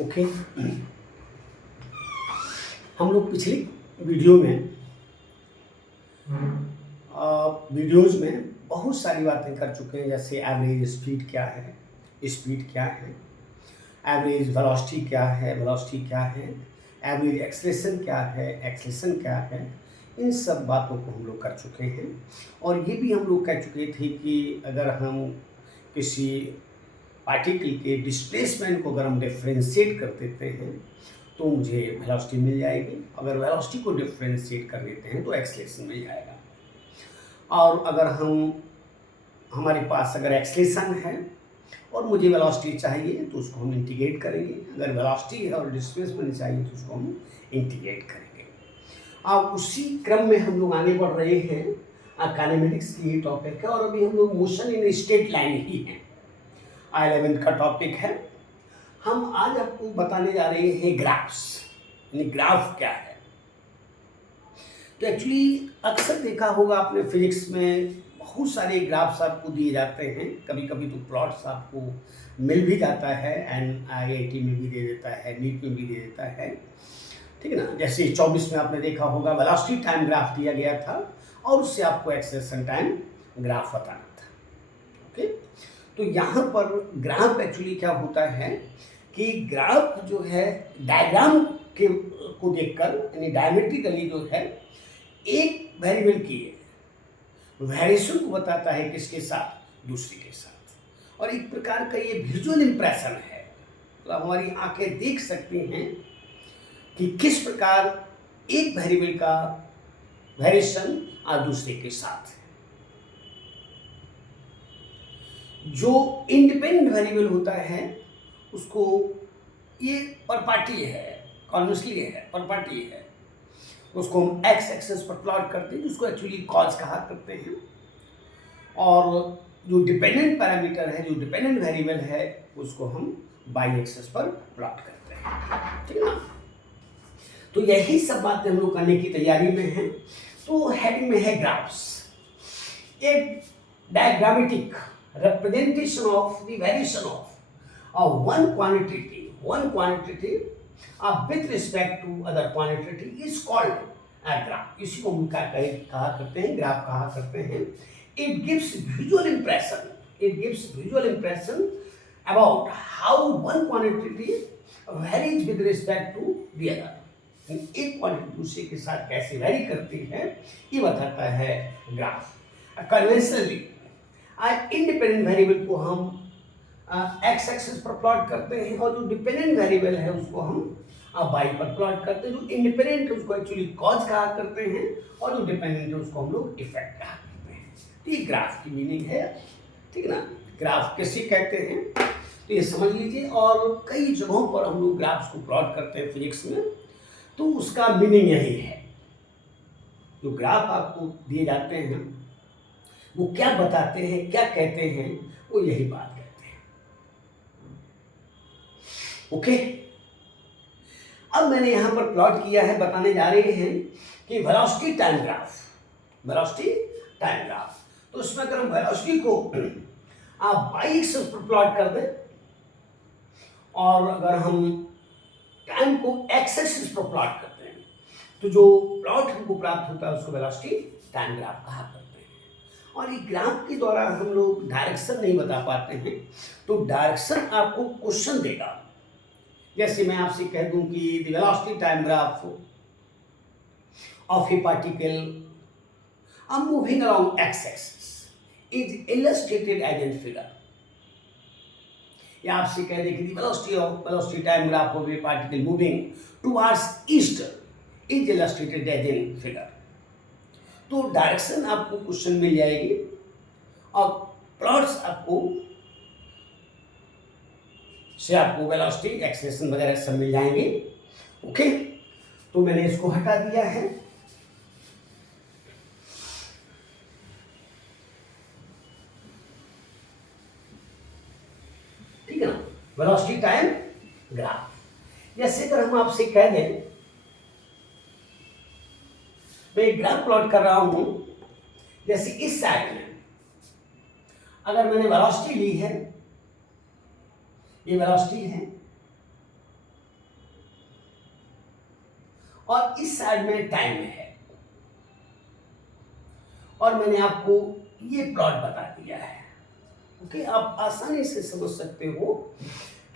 Okay. हम लोग पिछली वीडियो में वीडियोज़ में बहुत सारी बातें कर चुके हैं, जैसे एवरेज स्पीड क्या है, स्पीड क्या है, एवरेज वेलोसिटी क्या है, वेलोसिटी क्या है, एवरेज एक्सेलरेशन क्या है, एक्सेलरेशन क्या है। इन सब बातों को हम लोग कर चुके हैं। और ये भी हम लोग कह चुके थे कि अगर हम किसी पार्टिकल के डिस्प्लेसमेंट को अगर हम डिफ्रेंशिएट कर देते हैं तो मुझे वेलोसिटी मिल जाएगी। अगर वेलोसिटी को डिफ्रेंशिएट कर देते हैं तो एक्सेलरेशन मिल जाएगा। और अगर हमारे पास अगर एक्सेलरेशन है और मुझे वेलोसिटी चाहिए तो उसको हम इंटीग्रेट करेंगे। अगर वेलोसिटी है और डिस्प्लेसमेंट चाहिए तो उसको हम इंटीग्रेट करेंगे। अब उसी क्रम में हम लोग आगे बढ़ रहे हैं। काइनेमेटिक्स की ये टॉपिक है और अभी हम लोग मोशन इन स्ट्रेट लाइन ही हैं। 11th का टॉपिक है। हम आज आपको बताने जा रहे हैं ग्राफ्स, यानी ग्राफ क्या है। तो एक्चुअली अक्सर देखा होगा आपने फिजिक्स में बहुत सारे ग्राफ्स आपको दिए जाते हैं। कभी कभी तो प्लॉट्स आपको मिल भी जाता है, NIIT में भी दे देता है, नीट में भी दे देता है, ठीक है ना। जैसे 24 में आपने देखा होगा वेलोसिटी टाइम ग्राफ दिया गया था और उससे आपको एक्सेलरेशन टाइम ग्राफ बताना था। ओके, तो यहाँ पर ग्राफ एक्चुअली क्या होता है कि ग्राफ जो है डायग्राम को देखकर, यानी डायमेट्रिकली जो है एक वेरिएबल की वेरिएशन को बताता है किसके साथ, दूसरे के साथ। और एक प्रकार का ये विजुअल इंप्रेशन है, मतलब हमारी आंखें देख सकती हैं कि किस प्रकार एक वेरिएबल का वेरिएशन और दूसरे के साथ। जो इंडिपेंडेंट वेरिएबल होता है उसको ये परपाटी है, कॉन्वेक्सली है, परपाटी है, उसको हम एक्स एक्सिस पर प्लॉट करते हैं, जिसको एक्चुअली कॉज कहा करते हैं। और जो डिपेंडेंट पैरामीटर है, जो डिपेंडेंट वेरिएबल है, उसको हम वाई एक्सिस पर प्लॉट करते हैं, ठीक है ना। तो यही सब बातें हम लोग करने की तैयारी में हैं। तो हेडिंग में है ग्राफ्स, एक diagrammatic representation of the variation of one quantity with respect to other quantity is called a graph। इसी को हम कहा करते हैं, ग्राफ कहा करते हैं। It gives visual impression about how one quantity varies with respect to the other। एक क्वांटिटी दूसरे के साथ कैसे वैरी करती है ये बताता है ग्राफ। कन्वेंशनली इंडिपेंडेंट वेरिएबल को हम एक्स एक्सिस पर प्लॉट करते हैं और जो डिपेंडेंट वेरिएबल है उसको हम वाई पर प्लॉट करते हैं। जो इंडिपेंडेंट है उसको एक्चुअली कॉज कहा करते हैं और जो डिपेंडेंट है उसको हम लोग इफेक्ट कहा करते हैं। तो ये ग्राफ की मीनिंग है, ठीक है ना। ग्राफ किसे कहते हैं तो ये समझ लीजिए। और कई जगहों पर हम लोग ग्राफ्स को प्लॉट करते हैं फिजिक्स में, तो उसका मीनिंग यही है। जो ग्राफ आपको दिए जाते हैं वो क्या बताते हैं, क्या कहते हैं, वो यही बात कहते हैं। ओके, अब मैंने यहां पर प्लॉट किया है, बताने जा रहे हैं कि velocity time graph, velocity time graph. तो उसमें अगर हम वेलोसिटी को आप वाई एक्सिस पर प्लॉट कर दें और अगर हम टाइम को एक्स एक्सिस पर प्लॉट करते हैं तो जो प्लॉट हमको प्राप्त होता है उसको वेलोसिटी टाइम ग्राफ कहा करते हैं। और ये ग्राफ के द्वारा हम लोग डायरेक्शन नहीं बता पाते हैं, तो डायरेक्शन आपको क्वेश्चन देगा। जैसे मैं आपसे कह दूं कि the velocity time graph of a particle moving around x axis is illustrated as in figure. या आपसे कह दें कि the velocity time graph of a particle moving towards east is illustrated as in figure. तो direction आपको question मिल जाएगी और प्लॉट्स आपको वेलोसिटी, एक्सेलरेशन वगैरह सब मिल जाएंगे। ओके, तो मैंने इसको हटा दिया है। ठीक है ना, वेलोसिटी टाइम ग्राफ। जैसे अगर हम आपसे कह दें, मैं एक ग्राफ प्लॉट कर रहा हूं, जैसे इस साइड में अगर मैंने वेलोसिटी ली है, ये वेलोसिटी है, और इस साइड में टाइम है। और मैंने आपको ये प्लॉट बता दिया है। ओके, आप आसानी से समझ सकते हो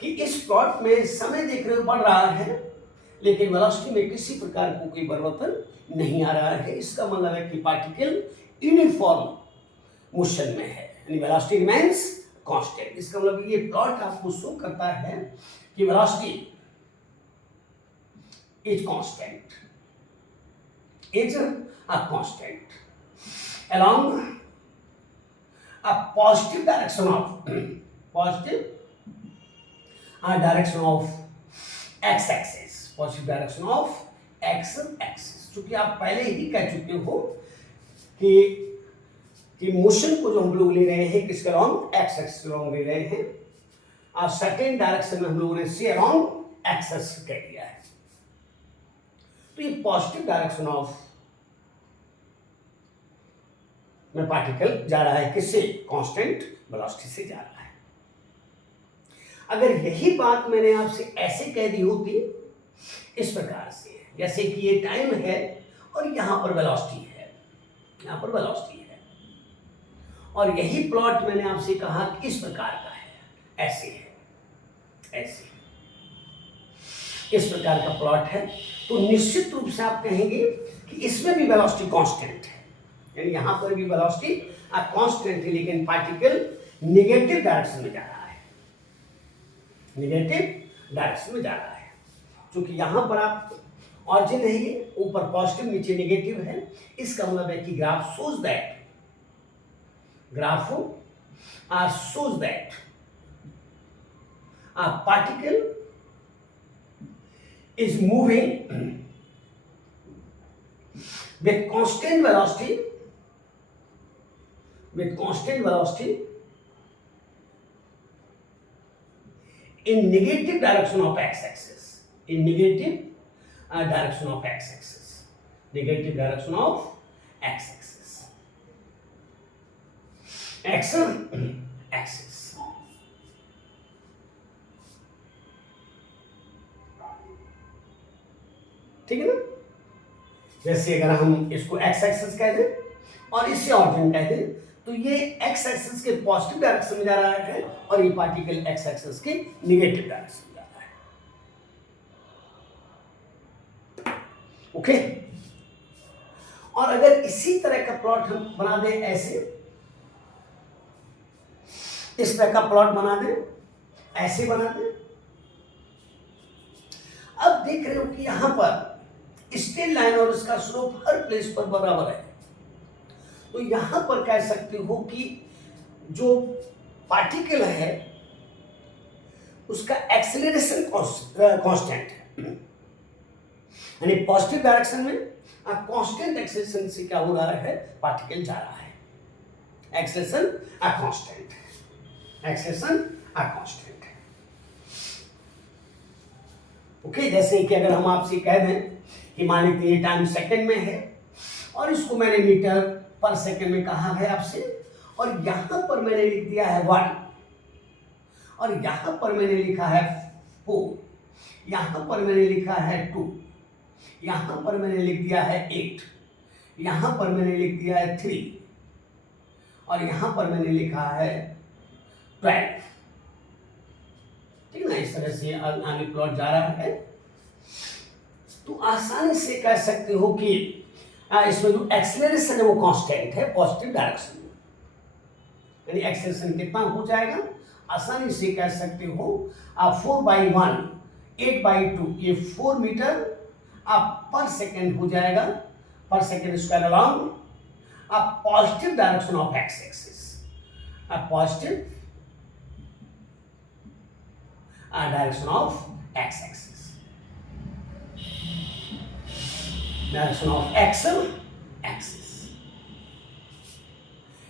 कि इस प्लॉट में समय देख रहे हो बढ़ रहा है, लेकिन वेलोसिटी में किसी प्रकार को कोई परिवर्तन नहीं आ रहा है। इसका मतलब है कि पार्टिकल यूनिफॉर्म मोशन में है, यानी वेलोसिटी रिमेंस कांस्टेंट। इसका मतलब ये प्लॉट आपको शो करता है कि velocity is constant, is a constant along a positive direction of x axis, positive direction of x axis। चूंकि आप पहले ही कह चुके हो कि मोशन को जो हम लोग ले रहे हैं किसके अलॉन्ग, एक्स एक्सिस अलॉन्ग ले रहे हैं, और सर्टेन डायरेक्शन में हम लोगों ने सी अलॉन्ग एक्स एक्सिस कह दिया है। तो ये पॉजिटिव डायरेक्शन ऑफ में पार्टिकल जा रहा है, किससे, कांस्टेंट वेलोसिटी से जा रहा है। अगर यही बात मैंने आपसे ऐसे कह दी होती, इस प्रकार से, जैसे कि ये टाइम है और यहां पर वेलोसिटी है, यहां पर वेलोसिटी है, और यही प्लॉट मैंने आपसे कहा कि इस प्रकार का है, ऐसे है, ऐसे इस प्रकार का प्लॉट है, तो निश्चित रूप से आप कहेंगे कि इसमें भी वेलोसिटी कांस्टेंट है, यानी यहां पर भी वेलोसिटी कांस्टेंट है, लेकिन पार्टिकल नेगेटिव डायरेक्शन में जा रहा है, नेगेटिव डायरेक्शन में जा रहा है। क्योंकि यहां पर आप ऑरिजिन नहीं है, ऊपर पॉजिटिव नीचे नेगेटिव है, इसका मतलब है कि graph shows that a particle is moving with constant velocity in negative direction of x-axis, in negative direction of x-axis, negative direction of x-axis, x-axis। ठीक है ना। जैसे अगर हम इसको x एक्सिस कह दें और इससे ऑरिजिन कह दें, तो ये x एक्सिस के पॉजिटिव डायरेक्शन में जा रहा है और ये पार्टिकल x एक्सिस के नेगेटिव डायरेक्शन में जा रहा है। ओके, और अगर इसी तरह का प्लॉट हम बना दें, ऐसे इस तरह का प्लॉट बना दें, ऐसे बना दें, अब देख रहे हो कि यहां पर स्ट्रेट लाइन और इसका स्लोप हर प्लेस पर बराबर है, तो यहां पर कह सकते हो कि जो पार्टिकल है उसका एक्सेलरेशन कांस्टेंट है, यानी पॉजिटिव डायरेक्शन में कांस्टेंट एक्सेलरेशन से क्या हो रहा है, पार्टिकल जा रहा है, acceleration constant, acceleration constant. Okay, जैसे कि अगर हम आपसे कह दें कि मान लीजिए ये टाइम सेकंड में है और इसको मैंने मीटर पर सेकंड में कहा है आपसे, और यहां पर मैंने लिख दिया है 1, और यहां पर मैंने लिखा है 4, यहां पर मैंने लिखा है 2, यहां पर मैंने लिख दिया है 8, यहां पर मैंने लिख दिया है 3, और यहां पर मैंने लिखा है 12। ठीक ना, इस तरह से आगे प्लॉट जा रहा है। तो आसानी से कह सकते हो कि इसमें जो एक्सेलरेशन है वो कांस्टेंट है पॉजिटिव डायरेक्शन में, यानी एक्सेलरेशन कितना हो जाएगा, आसानी से कह सकते हो आप 4/1 8/2, ये 4 मीटर आप पर सेकेंड हो जाएगा, पर सेकेंड स्क्वायर अलॉन्ग आप positive direction of x axis, positive direction of x axis, direction of axis.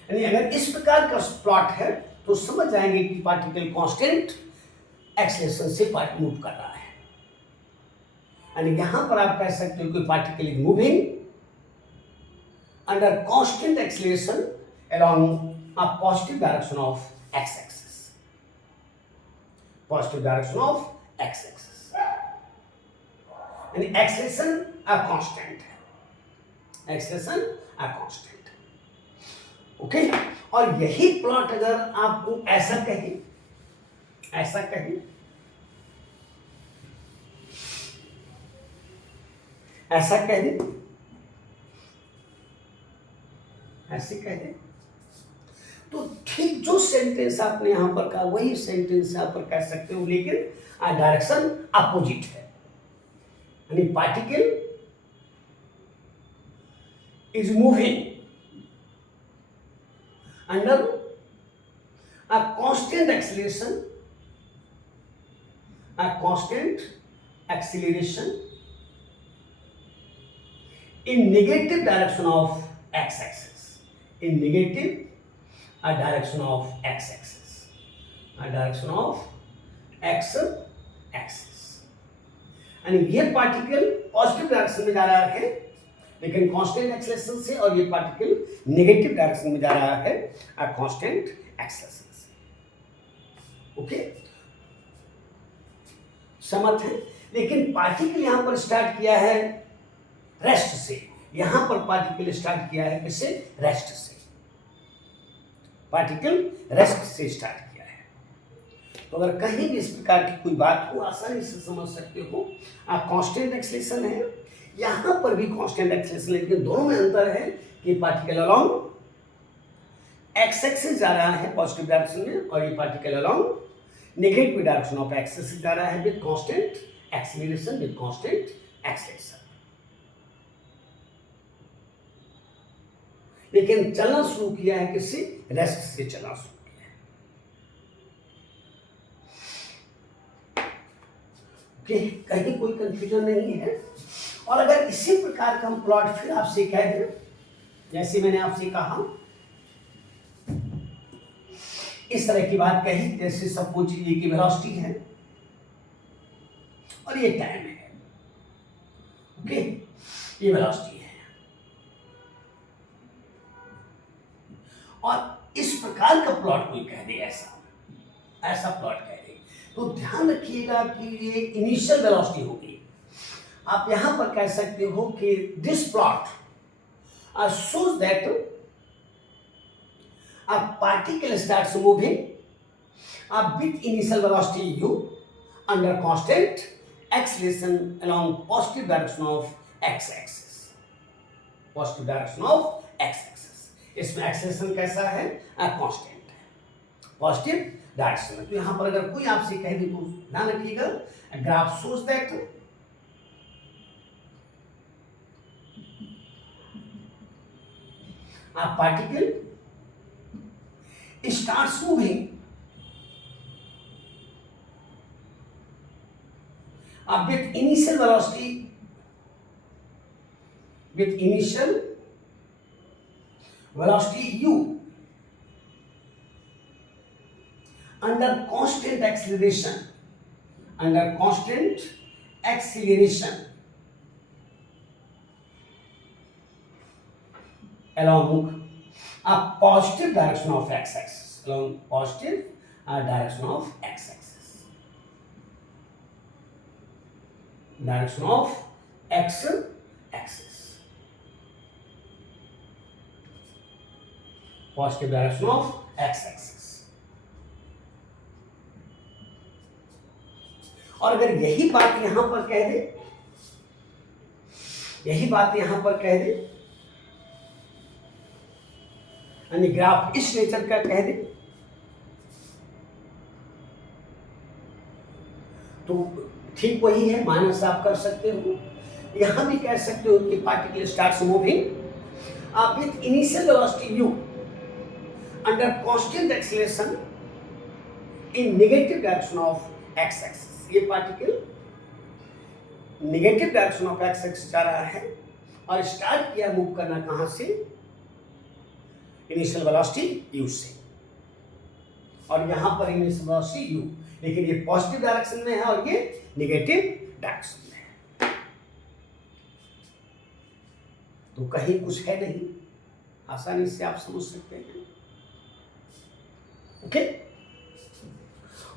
यानी अगर इस प्रकार का प्लॉट है तो समझ जाएंगे कि पार्टिकल कांस्टेंट एक्सेलरेशन से मूव कर रहा है, यानी यहां पर आप कह सकते हो कि particle is moving under constant acceleration along a positive direction of x axis, positive direction of x axis. यानी एक्सेलेरेशन अ कांस्टेंट है, एक्सेलेरेशन अ कांस्टेंट। ओके, और यही प्लॉट अगर आपको ऐसा कहे, ऐसा कहे, ऐसा कह दे, ऐसे कह दे, तो ठीक जो सेंटेंस आपने यहां पर कहा वही सेंटेंस यहां पर कह सकते हो, लेकिन डायरेक्शन अपोजिट है। यानी particle is moving under a constant acceleration, a constant acceleration in negative direction of x-axis, in negative direction of x-axis, direction of x-axis, यानी ये पार्टिकल पॉजिटिव डायरेक्शन में जा रहा है लेकिन कांस्टेंट एक्सेलरेशन से, और ये पार्टिकल नेगेटिव डायरेक्शन में जा रहा है कांस्टेंट एक्सेलरेशन से। ओके, समझ है। लेकिन पार्टिकल यहां पर स्टार्ट किया है रेस्ट से, यहां पर पार्टिकल स्टार्ट किया है किससे? रेस्ट से, पार्टिकल रेस्ट से स्टार्ट किया है। तो अगर कहीं भी इस प्रकार की कोई बात हो आसानी से समझ सकते हो। कांस्टेंट एक्सेलरेशन है, यहां पर भी कांस्टेंट एक्सेलरेशन, लेकिन दोनों में अंतर है कि पार्टिकल अलोंग एक्स एक्सिस जा रहा है पॉजिटिव डायरेक्शन में, और ये particle along negative direction of x axis जा रहा है with constant acceleration, with constant acceleration. लेकिन चलना शुरू किया है किससे? रेस्ट से चलना शुरू किया है। ओके, कहीं कोई कंफ्यूजन नहीं है। और अगर इसी प्रकार का हम प्लॉट फिर आपसे कह दें, जैसे मैंने आपसे कहा इस तरह की बात कही, जैसे सपोज ये की वेलोसिटी है और ये टाइम है। ओके, ये वेलोसिटी है और इस प्रकार का प्लॉट कोई कह दे, ऐसा ऐसा प्लॉट कह दे, तो ध्यान रखिएगा कि ये इनिशियल वेलोसिटी होगी। आप यहां पर कह सकते हो कि this plot shows that a particle starts moving with initial velocity u under constant acceleration along positive direction of x-axis, positive direction of x-axis। इसमें एक्सेलरेशन कैसा है? कांस्टेंट है, पॉजिटिव डायरेक्शन में। तो यहां पर अगर कोई आपसे कह दे तो ध्यान रखिएगा, graph shows that a particle starts moving with initial velocity, with initial velocity u under constant acceleration, under constant acceleration along a positive direction of x-axis, along positive direction of x-axis, direction of x-axis, positive direction of x-axis। और अगर यही बात यहां पर कह दे, यही बात यहां पर कह दे, यानी ग्राफ इस नेचर का कह दे, तो ठीक वही है, माइनस आप कर सकते हो। यहां भी कह सकते हो कि particle starts moving with initial velocity u under constant acceleration in negative direction of x axis. ये particle negative direction of x axis जा रहा है और स्टार्ट किया मूव करना कहां से? इनिशियल वेलोसिटी u से, और यहां पर इनिशियल वेलोसिटी u, लेकिन ये पॉजिटिव डायरेक्शन में है और ये नेगेटिव डायरेक्शन में है। तो कहीं कुछ है नहीं, आसानी से आप समझ सकते हैं। ओके,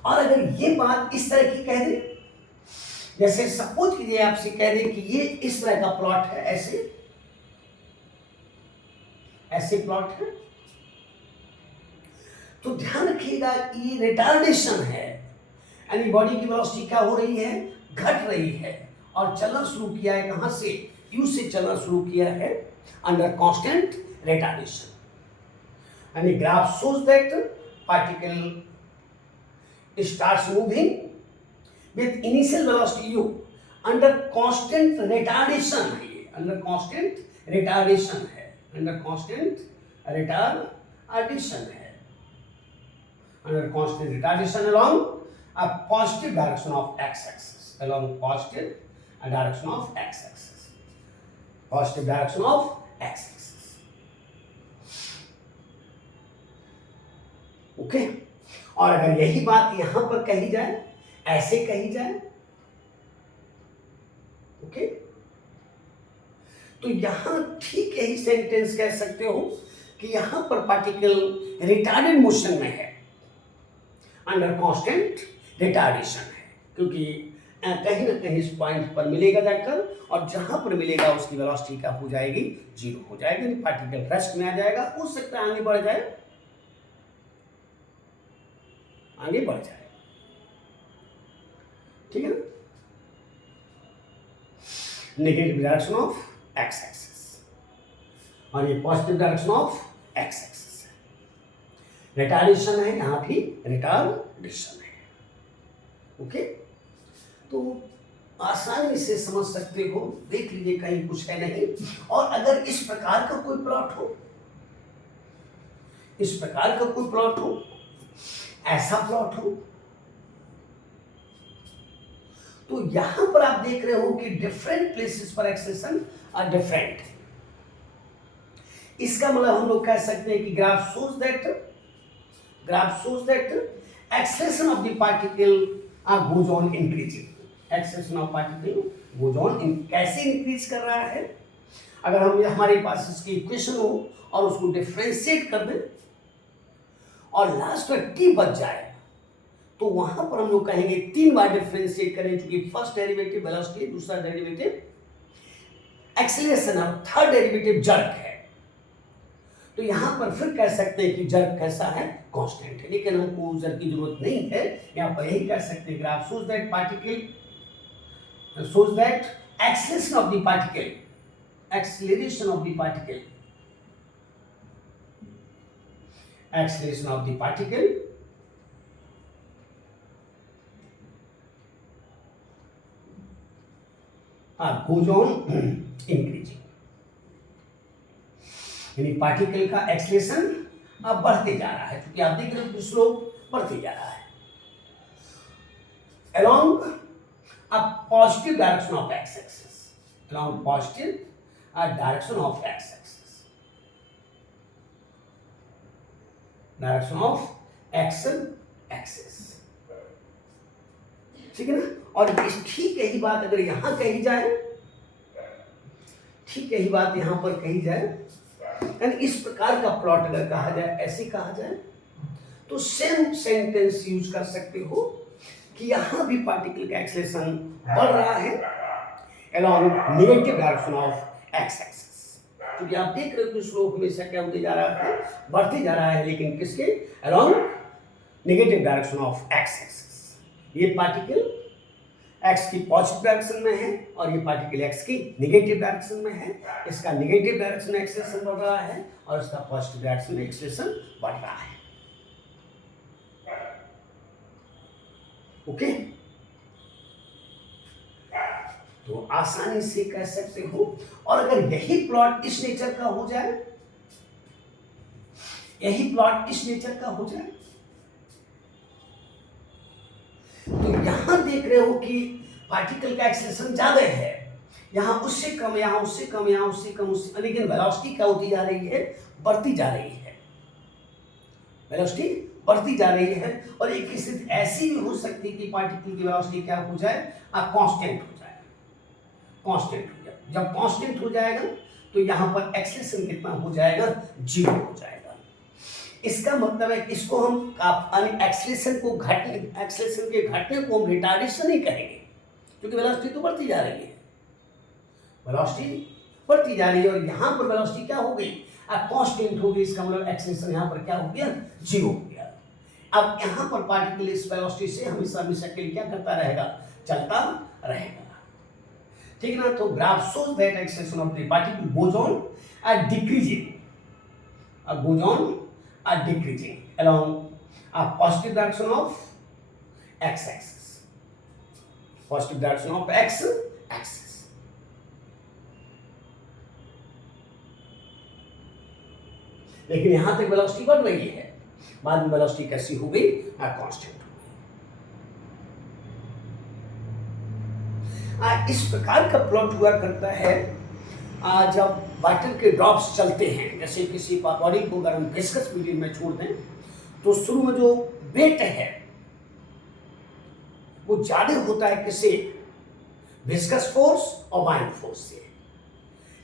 और अगर ये बात इस तरह की कह दे जैसे सपोज कीजिए आपसे कह दें कि ये इस तरह का प्लॉट है, ऐसे ऐसे प्लॉट है, तो ध्यान रखिएगा ये रिटार्डेशन है, यानी बॉडी की वेलोसिटी क्या हो रही है, घट रही है, और चलना शुरू किया है कहां से, यू से चलना शुरू किया है अंडर कांस्टेंट रिटार्डेशन। यानी graph shows that particle starts moving with initial velocity u under constant retardation है, ये under constant retardation है, under constant retardation है, under constant retardation along a positive direction of x-axis, along positive direction of x-axis, positive direction of x-axis. Okay और अगर यही बात यहां पर कही जाए, ऐसे कही जाए, ओके, तो यहां ठीक यही सेंटेंस कह सकते हो कि यहां पर पार्टिकल रिटार्डेड मोशन में है, अंडर कांस्टेंट रिटार्डेशन है, क्योंकि कहीं ना कहीं इस पॉइंट पर मिलेगा जाकर, और जहां पर मिलेगा उसकी वेलोसिटी क्या हो जाएगी, जीरो हो जाएगी, यानी पार्टिकल रेस्ट में आ जाएगा, हो सकता है आगे बढ़ जाए, आगे बढ़ जाए, ठीक है ना। Negative direction of x axis और ये positive direction of x axis है, रिटार्डेशन है, यहां भी रिटार्डेशन है, ओके। तो आसानी से समझ सकते हो, देख लीजिए कहीं कुछ है नहीं। और अगर इस प्रकार का कोई प्लॉट हो, इस प्रकार का कोई प्लॉट हो, ऐसा प्लॉट हो, तो यहां पर आप देख रहे हो कि डिफरेंट प्लेसेस पर एक्सेलेरेशन आर डिफरेंट। इसका मतलब हम लोग कह सकते हैं कि graph shows that acceleration of the particle goes on increasing, acceleration of particle goes on, कैसे इंक्रीज कर रहा है, अगर हम हमारे पास इसकी इक्वेशन हो और उसको डिफरेंशिएट कर दें और लास्ट में टी बच जाए, तो वहां पर हम लोग कहेंगे 3 बार डिफरेंशिएट करें, क्योंकि फर्स्ट डेरिवेटिव वेलोसिटी, दूसरा डेरिवेटिव एक्सेलरेशन और थर्ड डेरिवेटिव जर्क है। तो यहां पर फिर कह सकते हैं कि जर्क कैसा है, कांस्टेंट है, लेकिन हमको जर्क की जरूरत नहीं है, यहां पर यही कह सकते हैं graph shows that particle shows that acceleration of the particle, acceleration of the particle, acceleration of the particle goes on increasing, यानी पार्टिकल का एक्सेलरेशन अब बढ़ते जा रहा है, क्योंकि आप देख रहे हो कि स्लोप बढ़ते जा रहा है along a positive direction of x-axis, along positive direction of x-axis, direction of axle axis, ठीक है ना। और ठीक यही बात अगर यहां कही जाए, ठीक यही बात यहां पर कही जाए, यानी इस प्रकार का प्लॉट अगर कहा जाए, ऐसे कहा जाए, तो सेम सेंटेंस यूज कर सकते हो कि यहां भी पार्टिकल का एक्सेलरेशन बढ़ रहा है along negative direction of x axis, क्योंकि आप देख रहे हो कि स्लोप हमेशा क्या होते जा रहा है, बढ़ते जा रहा है, लेकिन किसके, along negative direction of x axis. ये पार्टिकल एक्स की पॉजिटिव डायरेक्शन में है और ये पार्टिकल एक्स की नेगेटिव डायरेक्शन में है, इसका नेगेटिव डायरेक्शन में एक्सेलरेशन बढ़ रहा है और इसका पॉजिटिव डायरेक्शन में एक्सेलरेशन बढ़ रहा है, ओके। तो आसानी से कह सकते हो। और अगर यही प्लॉट इस नेचर का हो जाए, यही प्लॉट इस नेचर का हो जाए, तो यहां देख रहे हो कि पार्टिकल का एक्सेलरेशन ज्यादा है, यहां उससे कम, यहां उससे कम, यहां उससे कम, उससे, लेकिन वेलोसिटी क्या होती जा रही है, बढ़ती जा रही है, वेलोसिटी बढ़ती जा रही है। और एक स्थिति ऐसी भी हो सकती है कि पार्टिकल की वेलोसिटी क्या हो जाए, कांस्टेंट हो जाए, कांस्टेंट हो जाए। जब कांस्टेंट हो जाएगा तो यहां पर एक्सेलरेशन कितना हो जाएगा, 0 हो जाएगा। इसका मतलब है इसको हम एक्सेलरेशन को घटने, एक्सेलरेशन के घटने को हम रिटार्डेशन ही कहेंगे, क्योंकि वेलोसिटी तो बढ़ती जा रही है, वेलोसिटी बढ़ती जा रही है, और यहाँ पर वेलोसिटी क्या हो गई, कांस्टेंट हो गई। इसका मतलब एक्सेलरेशन यहाँ पर क्या हो गया, 0 हो गया। अब यहाँ पर पार्टिकल इस वेलोसिटी से हमेशा हमेशा के लिए क्या करता रहेगा, चलता रहेगा, ठीक है ना। तो graph shows that acceleration of the particle goes on decreasing, goes on decreasing along a positive direction of x-axis, positive direction of x-axis. लेकिन यहां तक वेलोसिटी बढ़ रही है, बाद में वेलोसिटी कैसी हो गई, कांस्टेंट हो गई। इस प्रकार का प्लॉट हुआ करता है जब वाटर के ड्रॉप्स चलते हैं। जैसे किसी बॉडी को अगर हम विस्कस मीडियम में छोड़ दें तो शुरू में जो वेट है वो ज्यादा होता है किससे, विस्कस फोर्स और बाइंग फोर्स से,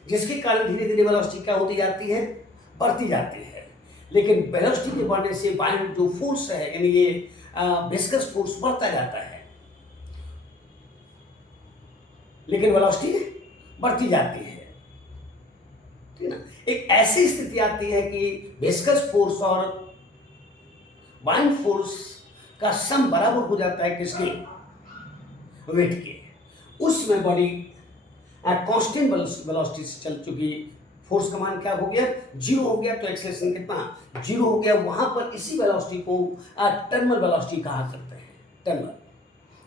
जिसके कारण धीरे धीरे वेलोसिटी क्या होती जाती है, बढ़ती जाती है। लेकिन वेलोसिटी के बढ़ने से बाइंग जो फोर्स है यानी ये विस्कस फोर्स बढ़ता जाता है, लेकिन वेलोसिटी बढ़ती जाती है, ठीक है ना। एक ऐसी स्थिति आती है कि विस्कस फोर्स और बाइंग फोर्स का सम बराबर हो जाता है किसके, वेट के। उसमें बॉडी कांस्टेंट वेलोसिटी से चल चुकी, फोर्स का मान क्या हो गया, 0 हो गया, तो एक्सेलरेशन कितना, 0 हो गया। वहां पर इसी वेलोसिटी को टर्मिनल वेलोसिटी कहा करते हैं, टर्मिनल।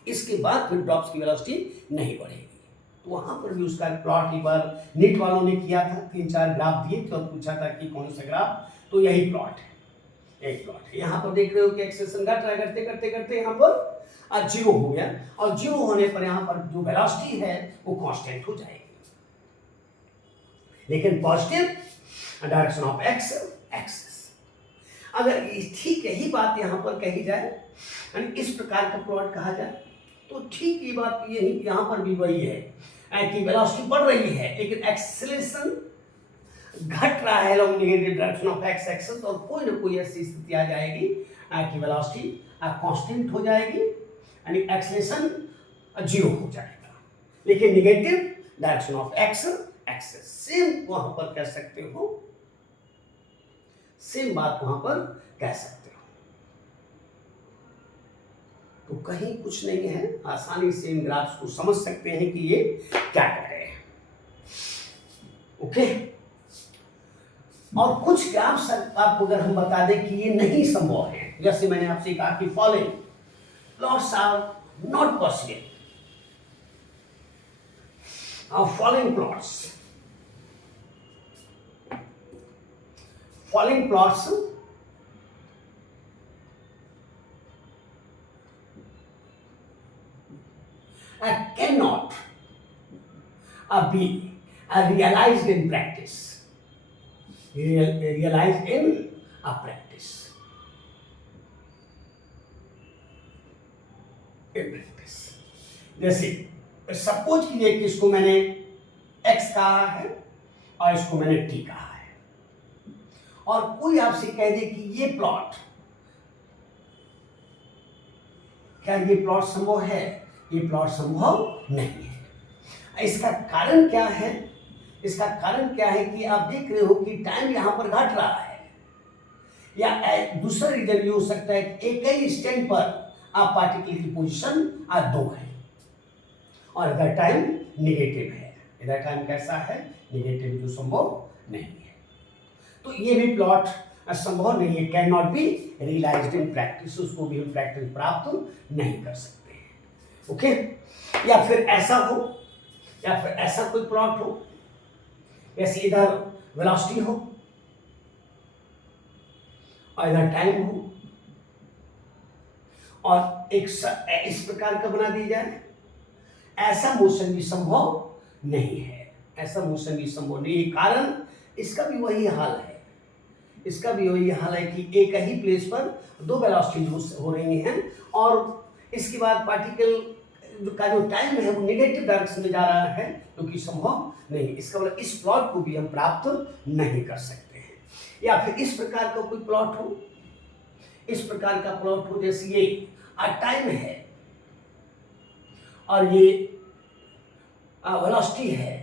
इसके बाद फिर ड्रॉप्स की वेलोसिटी नहीं बढ़ेगी। तो वहां पर भी उसका प्लॉट एक बार नीट वालों ने किया था, 3-4 ग्राफ दिए थे और पूछा था कि कौन सा ग्राफ, तो यही प्लॉट है, यही प्लॉट है। यहाँ पर देख रहे हो कि एक्सेलरेशन घट रहा है, करते करते करते यहाँ पर 0 हो गया, और 0 होने पर यहाँ पर जो वेलोसिटी है वो कांस्टेंट हो जाएगी। लेकिन पॉजिटिव डायरेक्शन ऑफ एक्सेस, अगर ठीक यही बात यहाँ पर कही जाए, यानी इस प्रकार का प्लॉट कहा जाए, तो ठीक ये बात यही यहाँ पर भी वही है कि वेलोसिटी बढ़ रही है लेकिन एक्सेलरेशन घट रहा है along negative direction of x axis, और कोई ना कोई ऐसी स्थिति आ जाएगी कि वेलोसिटी कांस्टेंट हो जाएगी, यानी एक्सेलरेशन 0 हो जाएगा, लेकिन negative direction of x axis. Same वहां पर कह सकते हो, सेम बात वहां पर कह सकते हो। तो कहीं कुछ नहीं है, आसानी से इन ग्राफ्स को समझ सकते हैं कि ये क्या कर रहे हैं, ओके। और कुछ ग्राफ्स आपको अगर हम बता दें कि ये नहीं संभव है, जैसे मैंने आपसे कहा कि following plots are not possible, following plots cannot be realized in practice. Realized in practice. जैसे सपोज कीजिए कि इसको मैंने x कहा है और इसको मैंने t कहा है, और कोई आपसे कह दे कि ये प्लॉट, क्या ये प्लॉट संभव है, ये प्लॉट संभव नहीं है। इसका कारण क्या है, इसका कारण क्या है कि आप देख रहे हो कि टाइम यहां पर घट रहा है, या दूसरा रीजन ये हो सकता है कि एक ही स्टैंड पर आप पार्टिकल की पोजीशन 2 है और इधर टाइम निगेटिव है, इधर टाइम कैसा है, निगेटिव, जो संभव नहीं है। तो ये भी प्लॉट संभव नहीं है, can not be realised in practice, उसको भी हम प्रैक्टिस प्राप्त नहीं कर सकते, ओके। या फिर ऐसा हो, या फिर ऐसा कोई प्लॉट हो, जैसे इधर वेलोसिटी हो और इधर टाइम हो, और एक इस प्रकार का बना दिया जाए, ऐसा मोशन भी संभव नहीं है, ऐसा मोशन भी संभव नहीं है। कारण इसका भी वही हाल है, इसका भी वही हाल है कि एक ही प्लेस पर 2 वेलोसिटीज हो रही हैं, और इसके बाद पार्टिकल का जो टाइम है वो नेगेटिव डायरेक्शन में जा रहा है, जो कि संभव नहीं। इसका मतलब इस प्लॉट को भी हम प्राप्त नहीं कर सकते हैं। या फिर इस प्रकार का कोई प्लॉट हो, इस प्रकार का प्लॉट हो, जैसे ये टाइम है और ये वेलोसिटी है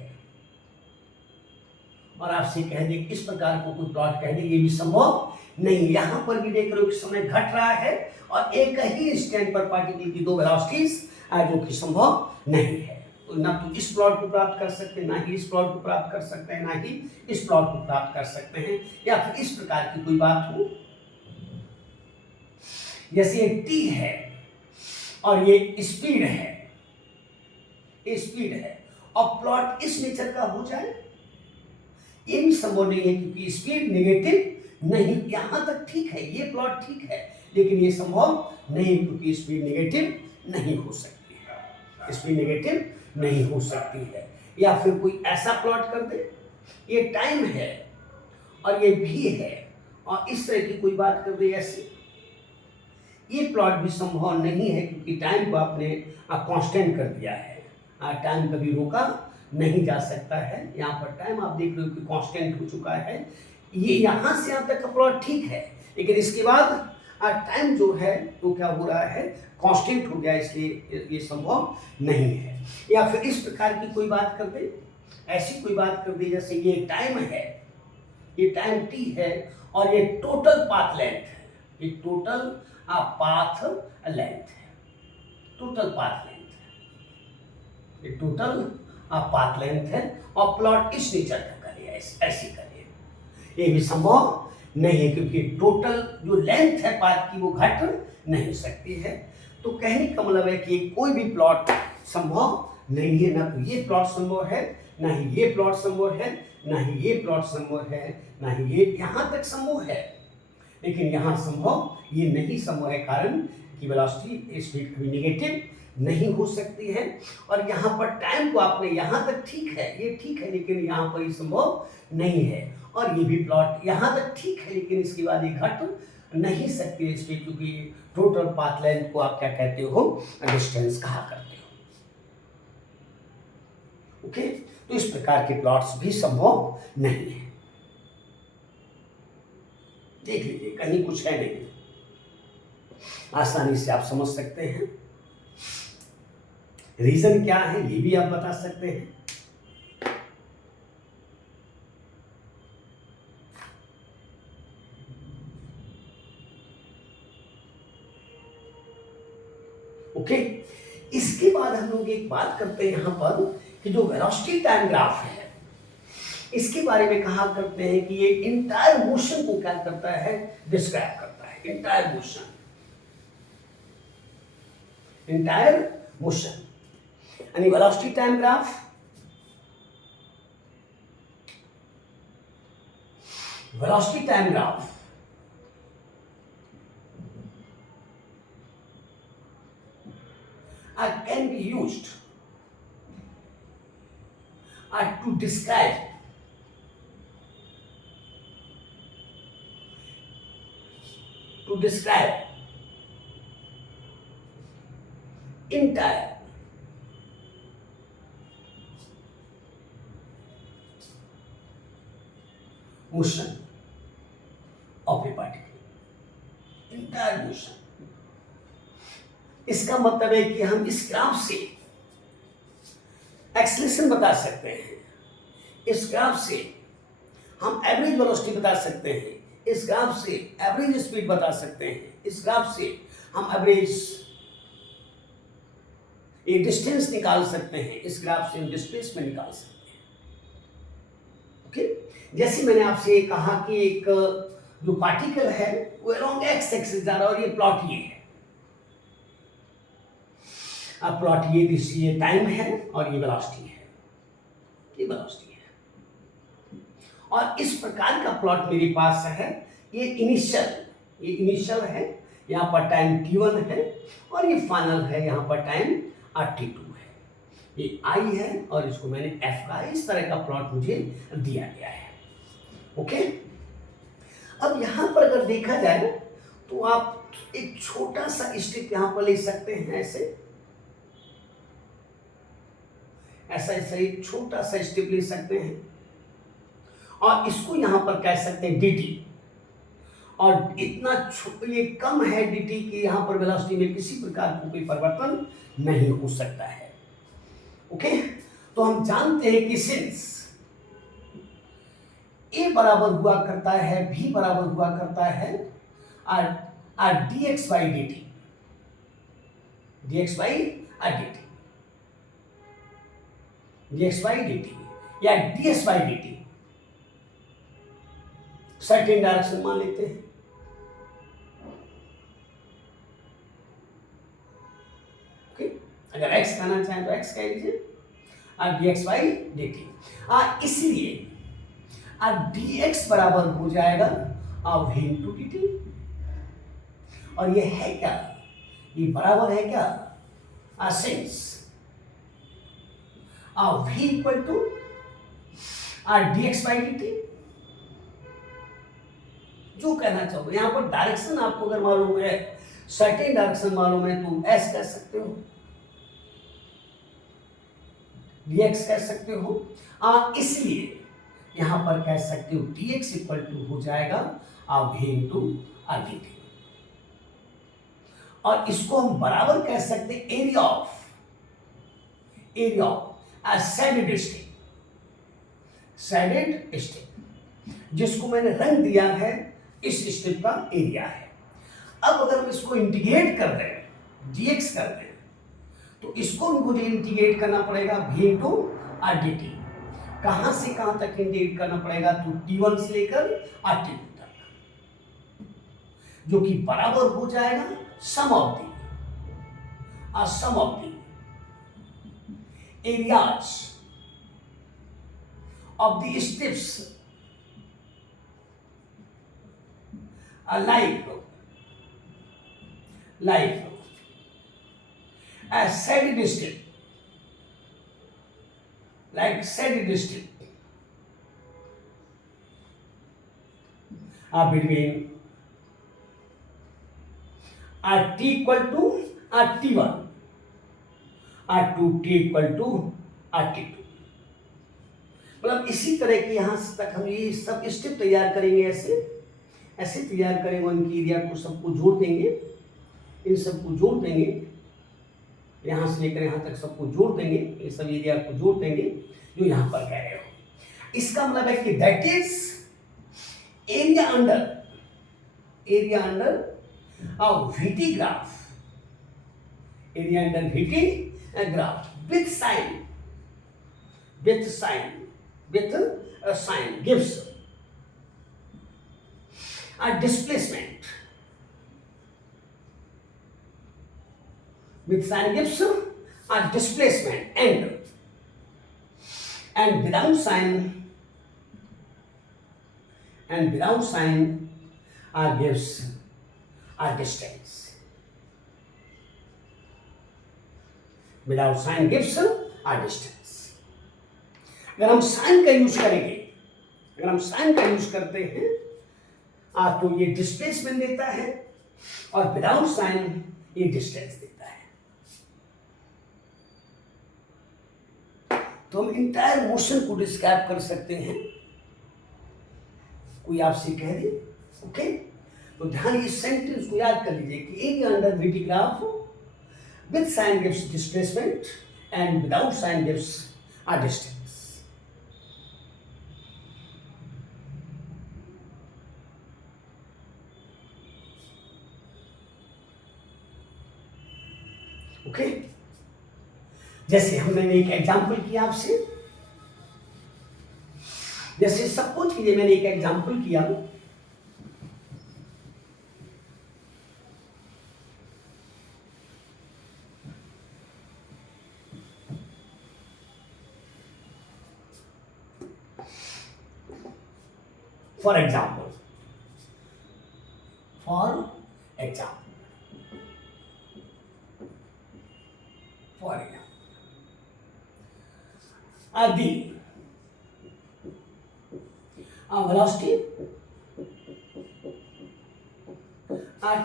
और आपसे कह दे इस प्रकार को कोई प्लॉट कह दे, ये भी संभव नहीं। यहां पर भी देख रहे हो कि समय घट रहा है और एक ही इंस्टेंट पर पार्टिकल की दो वेलोसिटीज जो कि संभव नहीं है। तो ना तो इस प्लॉट को प्राप्त कर सकते हैं, ना ही इस प्लॉट को प्राप्त कर सकते हैं, ना ही इस प्लॉट को प्राप्त कर सकते हैं। या फिर इस प्रकार की कोई बात हो, जैसे टी है और ये स्पीड है, ये स्पीड है और प्लॉट इस नेचर का हो जाए, ये भी संभव नहीं है क्योंकि स्पीड नेगेटिव नहीं। यहां तक ठीक है, ये प्लॉट ठीक है, लेकिन ये संभव नहीं क्योंकि स्पीड नेगेटिव नहीं हो सकती है, स्पीड नेगेटिव नहीं हो सकती है। या फिर कोई ऐसा प्लॉट कर दे, ये टाइम है और ये भी है और इस तरह की कोई बात कर दे ऐसे, ये प्लॉट भी संभव नहीं है क्योंकि टाइम को आपने कांस्टेंट कर दिया है। टाइम कभी रोका नहीं जा सकता है। यहाँ पर टाइम आप देख रहे हो कि कांस्टेंट हो चुका है। ये यहाँ से यहाँ तक का प्लॉट ठीक है, लेकिन इसके बाद टाइम जो है तो क्या हो रहा है, कांस्टेंट हो गया, इसलिए ये संभव नहीं है। या फिर इस प्रकार की कोई बात कर दे, ऐसी कोई बात कर दे जैसे ये टाइम है, ये टाइम टी है और ये टोटल पाथ लेंथ है, ये टोटल पाथ लेंथ है, टोटल पाथ लेंथ है, ये टोटल पाथ लेंथ है और प्लॉट इस नेचर का करिए, ऐसी करिए। ये भी संभव नहीं है क्योंकि टोटल जो लेंथ है पाथ की वो घट नहीं सकती है। तो कहने का मतलब है कि कोई भी प्लॉट संभव नहीं है, ना तो ये प्लॉट संभव है, ना ही ये प्लॉट संभव है, ना ही ये प्लॉट संभव है, ना ही ये यहाँ तक संभव है, लेकिन यहाँ संभव ये नहीं संभव है कारण कि वेलोसिटी स्पीड कभी नेगेटिव नहीं हो सकती है। और यहाँ पर टाइम को आपने यहाँ तक ठीक है, ये ठीक है, लेकिन यहाँ पर ये संभव नहीं है। और ये भी प्लॉट यहाँ तक ठीक है, लेकिन इसके बाद ये घट नहीं सकती है स्पीड, क्योंकि टोटल पाथ लेंथ को आप क्या कहते हो, डिस्टेंस कहा करते हो। ओके, तो इस प्रकार के प्लॉट्स भी संभव नहीं है। देख लीजिए, कहीं कुछ है नहीं, आसानी से आप समझ सकते हैं। रीजन क्या है ये भी आप बता सकते हैं। ओके, इसके बाद हम लोग एक बात करते हैं यहां पर कि जो वेलोसिटी टाइम ग्राफ है, इसके बारे में कहा करते हैं कि ये इंटायर मोशन को क्या करता है, डिस्क्राइब करता है। इंटायर मोशन, इंटायर मोशन यानी velocity time graph, velocity time graph can be used to describe entire motion of a particle, entire motion। इसका मतलब है कि हम इस ग्राफ से एक्सेलरेशन बता सकते हैं, इस ग्राफ से हम एवरेज वेलोसिटी बता सकते हैं, इस ग्राफ से एवरेज स्पीड बता सकते हैं, इस ग्राफ से हम एवरेज ये डिस्टेंस निकाल सकते हैं, इस ग्राफ से हम डिस्प्लेसमेंट निकाल सकते हैं। ओके, जैसे मैंने आपसे कहा कि एक जो पार्टिकल है वो अलोंग एक्स एक्सिस जा रहा है और ये प्लॉट ये है, अब प्लॉट ये टाइम है और ये वेलोसिटी है, ये वेलोसिटी है। और इस प्रकार का प्लॉट मेरे पास है। ये इनिशियल है, यहाँ पर टाइम t1 है और ये फाइनल है, यहाँ पर टाइम t2 है। ये I है और इसको मैंने f का, इस तरह का प्लॉट मुझे दिया गया है। ओके, अब यहाँ पर अगर देखा जाए तो आप एक छोटा सा स्टेप यहाँ पर ले सकते हैं, ऐसे ऐसा एक छोटा सा स्टेप ले सकते हैं और इसको यहां पर कह सकते हैं dt। और इतना ये कम है dt कि यहां पर वेलोसिटी में किसी प्रकार का कोई परिवर्तन नहीं हो सकता है। ओके, तो हम जानते हैं कि सिंस ए बराबर हुआ करता है, भी बराबर हुआ करता है आर D x by D T, D x by D T, D x by D T या D S by D T, certain direction मान लेते हैं। ओके, अगर x कहना चाहें तो x कह लीजिए, और D x by D T, इसलिए डी एक्स बराबर हो जाएगा v इंटू डी टी, और ये है क्या, ये बराबर है क्या, since v equal to d x by D t, जो कहना चाहोगे। यहां पर डायरेक्शन आपको अगर मालूम है, सर्टेन डायरेक्शन मालूम है, तो एस कह सकते हो, dx कह सकते हो, इसलिए यहां पर कह सकते हो dx इक्वल टू हो जाएगा v इंटू dt, और इसको हम बराबर कह सकते हैं area of shaded strip, shaded strip, जिसको मैंने रंग दिया है, इस स्ट्रिप का एरिया है। अब अगर हम इसको इंटीग्रेट कर दें, dx कर दें, तो इसको मुझे इंटीग्रेट करना पड़ेगा v इंटू डी टी। कहां से कहां तक इंटीग्रेट करना पड़ेगा, तो t1 से लेकर t2 तक, जो कि बराबर हो जाएगा sum of the areas of the strips like a shaded strip, like shaded strip between t equal to t1 to t equal to t2। मतलब इसी तरह की यहां तक हम ये सब स्ट्रिप तैयार करेंगे, ऐसे तैयार करेंगे, इनकी एरिया को सबको जोड़ देंगे, इन सबको जोड़ देंगे, यहां से लेकर यहां तक सबको जोड़ देंगे, ये सब एरिया को जोड़ देंगे जो यहां पर कह रहे हो। इसका मतलब है कि that is area under VT graph, area under VT graph with sign gives a displacement, with sign gives a displacement, and without sign gives a distance, without sign gives a distance। अगर हम sign का use करेंगे, अगर हम sign का use करते हैं तो ये डिस्प्लेसमेंट देता है, और विदाउट साइन ये डिस्टेंस देता है। तो हम इंटायर मोशन को डिस्क्राइब कर सकते हैं, कोई आपसे कह दे, ओके, तो ध्यान इस सेंटेंस को याद कर लीजिए कि area under VT graph with sign gives displacement and without sign gives a distance. Okay, जैसे हमने एक एग्जांपल किया आपसे, जैसे सपोज कीजिए मैंने एक एग्जांपल किया, for example the velocity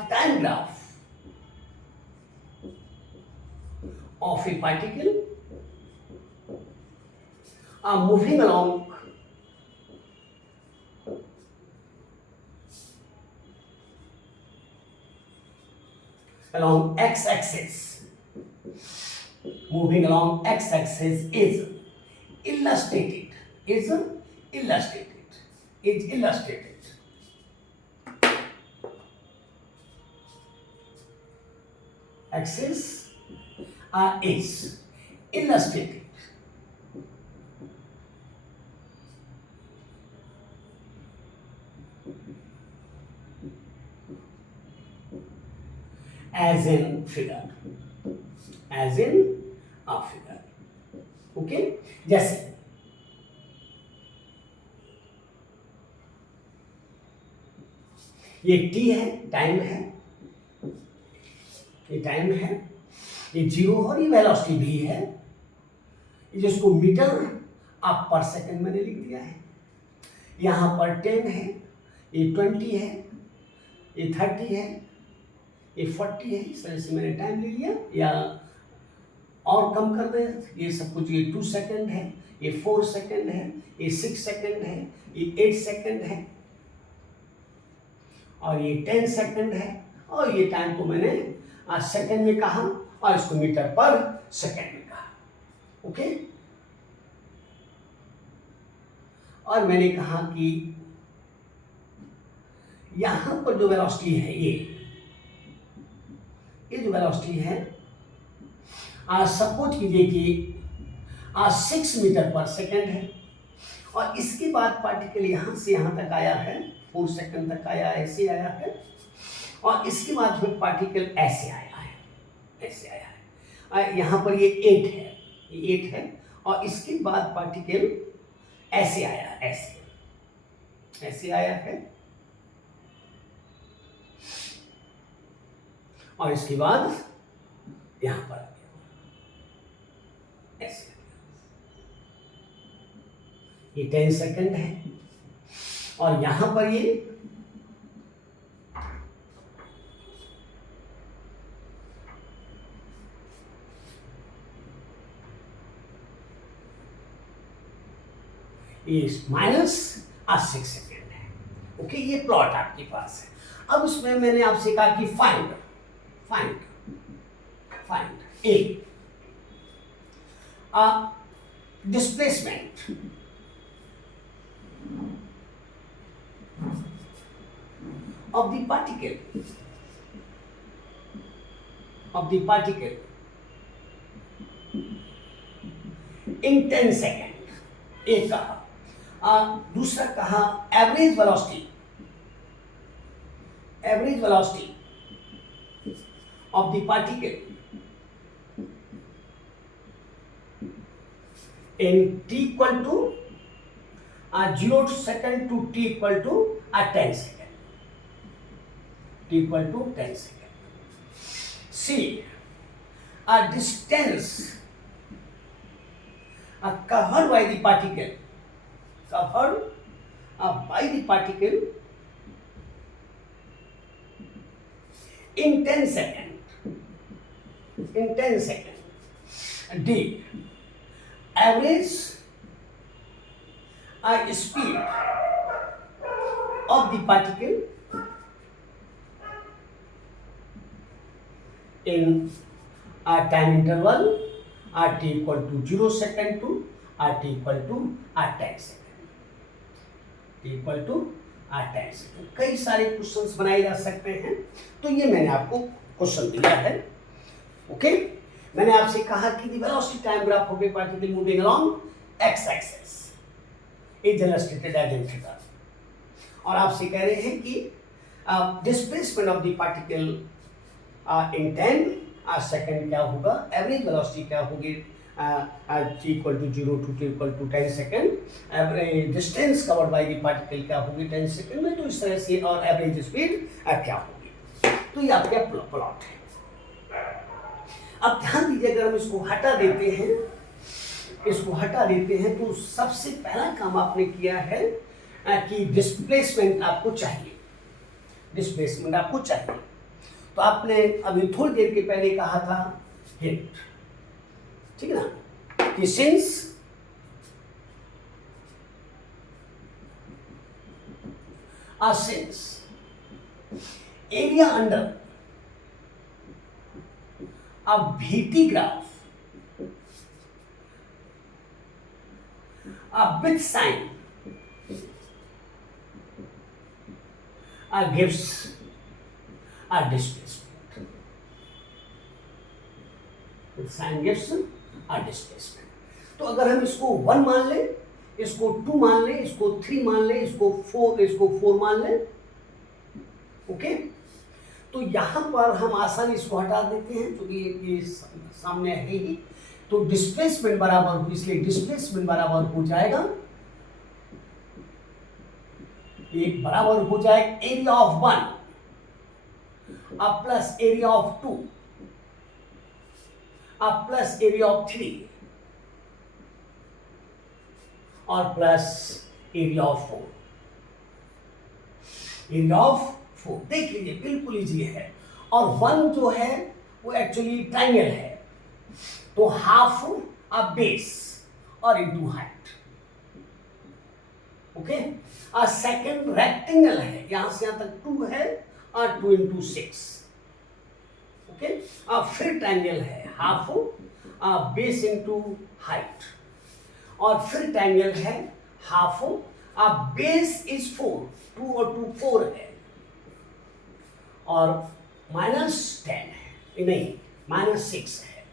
time graph of a particle moving along x-axis, moving along x-axis is illustrated, is illustrated, is illustrated. Axis is illustrated. As in figure, as in a figure. Okay, जैसे ये t है, time है, ये time है, ये zero और ये velocity भी है, जिसको मीटर आप पर सेकंड मैंने लिख दिया है। यहाँ पर 10 है, ये 20 है, ये 30 है, ये 40 है। इस तरह से मैंने टाइम ले लिया, या और कम कर दें, ये सब कुछ, ये 2 सेकंड है, ये 4 सेकंड है, ये 6 सेकंड है, ये 8 सेकंड है, और ये 10 सेकंड है, और ये टाइम को मैंने सेकंड में कहा और इसको मीटर पर सेकंड में कहा। ओके, और मैंने कहा कि यहां पर जो वेलोसिटी है, ये जो वेलोसिटी है, सपोज कीजिए कि 6 मीटर पर सेकंड है, और इसके बाद पार्टिकल यहां से यहां तक आया है, 4 सेकंड तक आया, ऐसे आया है, और इसके बाद फिर पार्टिकल ऐसे आया है, ऐसे आया है। यहां पर ये 8 है, ये 8 है, और इसके बाद पार्टिकल ऐसे आया, ऐसे ऐसे आया है, और इसके बाद यहां पर आ गया, ऐसे। ये 10 सेकंड है, और यहां पर ये माइनस 6 सेकेंड है। ओके, ये प्लॉट आपके पास है। अब उसमें मैंने आपसे कहा कि find A displacement of the particle in 10 second, एक कहा। दूसरा कहा average velocity of the particle in t equal to 0 second to t equal to 10 second, t equal to 10 second. C, a distance covered by the particle, in 10 second, D, average speed of the particle in a time interval t equal to 0 second to t equal to 10 second, t equal to 10 second। कई सारे questions बनाए जा सकते हैं, तो ये मैंने आपको क्वेश्चन दिया है। ओके, मैंने आपसे कहा कि the velocity time graph of a particle moving along x axis is illustrated as in figure, और आपसे कह रहे हैं कि displacement of the particle in 10 second क्या होगा, एवरेज वेलोसिटी क्या होगी, t equal to 0 to t equal to 10 second, average distance covered by the particle क्या होगी 10 सेकंड में, तो इस तरह से, और एवरेज स्पीड क्या होगी। तो ये आपका प्लॉट है। अब ध्यान दीजिए, अगर हम इसको हटा देते हैं, तो सबसे पहला काम आपने किया है कि डिस्प्लेसमेंट आपको चाहिए, तो आपने अभी थोड़ी देर के पहले कहा था हिट, ठीक है ना, कि since area under a VT graph with sign gives a displacement. With sign gives a displacement. तो अगर हम इसको 1 मान लें, इसको 2 मान लें, इसको 3 मान लें, इसको 4 मान लें, ओके, तो यहां पर हम आसानी इसको हटा देते हैं क्योंकि ये सामने है ही। तो डिस्प्लेसमेंट बराबर, इसलिए डिस्प्लेसमेंट बराबर हो जाएगा, एक बराबर हो जाएगा एरिया ऑफ 1 अब प्लस एरिया ऑफ 2 अब प्लस एरिया ऑफ 3 और plus area of 4। Area of 4 देख लीजिए, बिल्कुल इजी है। और 1 जो है वो एक्चुअली ट्राइंगल है, तो हाफ अ बेस और इनटू हाइट, ओके। और सेकंड रेक्टेंगल है, यहां से यहां तक 2 है और 2 इंटू 6, ओके। और फिर ट्राइंगल है, हाफ बेस इंटू हाइट, और फिर ट्राइंगल है हाफ बेस इज 4, 2 और 2 4 है, और -10 है, नहीं -6 है,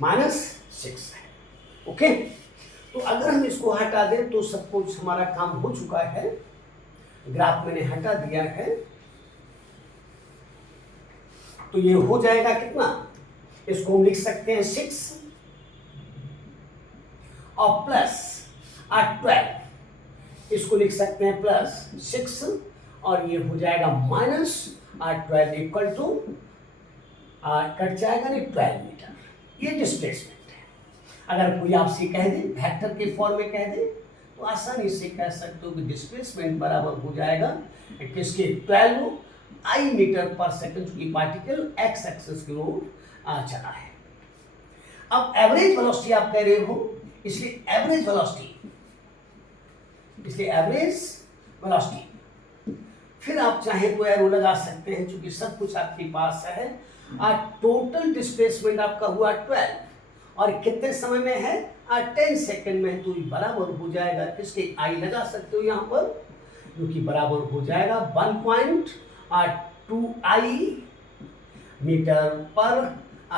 -6 है, ओके। तो अगर हम इसको हटा दें तो सब कुछ हमारा काम हो चुका है। ग्राफ मैंने हटा दिया है, तो ये हो जाएगा कितना, इसको हम लिख सकते हैं 6 और प्लस 12, इसको लिख सकते हैं प्लस 6 और ये हो जाएगा -12 इक्वल टू कट जाएगा नहीं 12 मीटर। ये डिस्प्लेसमेंट है। अगर कोई आपसे कह दे, वेक्टर के फॉर्म में कह दे, तो आसानी से कह सकते हो कि डिस्प्लेसमेंट बराबर हो जाएगा किसके, 12 I मीटर पर सेकंड, चूंकि पार्टिकल x एक्सिस की ओर चला है। अब एवरेज वेलोसिटी आप कह रहे हो, इसलिए एवरेज वेलोसिटी, फिर आप चाहें तो एरो लगा सकते हैं, क्योंकि सब कुछ आपके पास है। टोटल डिस्प्लेसमेंट आपका हुआ 12 और कितने समय में है, 10 सेकंड में, तो बराबर हो जाएगा किसके, आई लगा सकते हो यहां पर, जो कि बराबर हो जाएगा 1.2 मीटर पर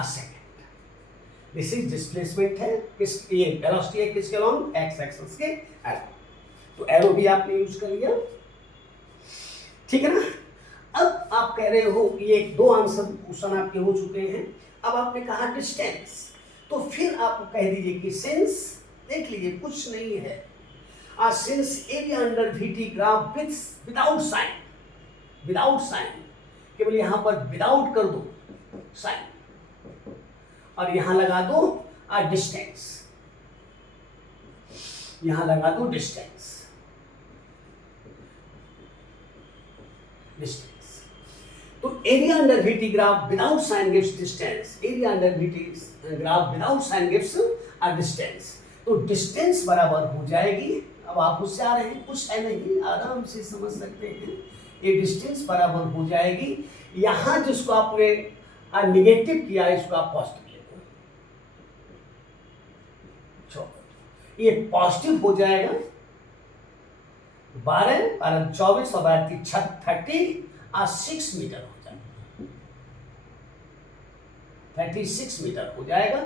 सेकंड। दिस इज डिस्प्लेसमेंट है, किस ये वेलोसिटी है किसके अलोंग, एक्स एक्सिस के अलोंग। तो एरो भी आपने यूज कर लिया, ठीक है ना। अब आप कह रहे हो ये 2 आंसर क्वेश्चन आपके हो चुके हैं। अब आपने कहा डिस्टेंस, तो फिर आप कह दीजिए कि सिंस, देख लीजिए कुछ नहीं है, since area under VT graph without sign, केवल यहां पर विदाउट कर दो साइन और यहां लगा दो डिस्टेंस, यहां लगा दो डिस्टेंस। तो area under VT graph without sign gives distance, area under VT graph without sign gives distance. तो डिस्टेंस बराबर हो जाएगी, अब आप उससे आ रहे हैं, कुछ है नहीं, आराम से समझ सकते हैं। ये डिस्टेंस बराबर हो जाएगी, यहां जिसको आपने निगेटिव किया है इसको आप पॉजिटिव ले लो, ये पॉजिटिव हो जाएगा 12 12 24 और 36 मीटर हो जाएगा, 36 मीटर हो जाएगा।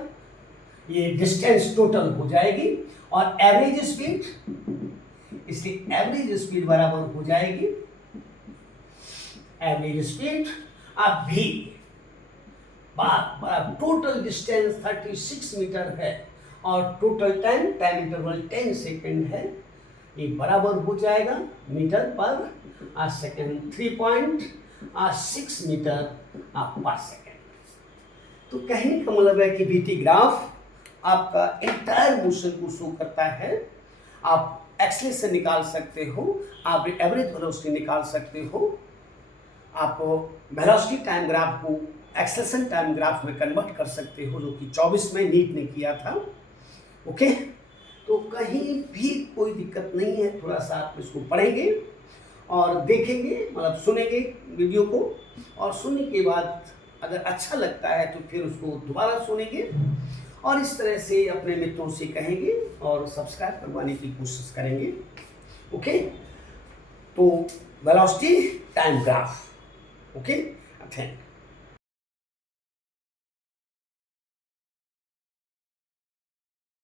ये डिस्टेंस टोटल हो जाएगी और एवरेज स्पीड, इसलिए एवरेज स्पीड बराबर हो जाएगी, एवरेज स्पीड अब भी टोटल डिस्टेंस 36 मीटर है और टोटल टाइम इंटरवल 10 सेकेंड है, ये बराबर हो जाएगा मीटर पर सेकेंड, 3.6 मीटर पर सेकेंड। तो कहने का मतलब है कि VT ग्राफ आपका इंटायर मोशन को शो करता है। आप एक्सेलरेशन निकाल सकते हो, आप एवरेज वेलोसिटी निकाल सकते हो, आप वेलोसिटी टाइम ग्राफ को एक्सेलरेशन टाइम ग्राफ में कन्वर्ट कर सकते हो, जो कि 24 में नीट ने किया था, ओके। तो कहीं भी कोई दिक्कत नहीं है, थोड़ा सा आप इसको पढ़ेंगे और देखेंगे, मतलब सुनेंगे वीडियो को, और सुनने के बाद अगर अच्छा लगता है तो फिर उसको दोबारा सुनेंगे और इस तरह से अपने मित्रों से कहेंगे और सब्सक्राइब करवाने की कोशिश करेंगे। ओके, तो velocity time graph. Okay, thank you.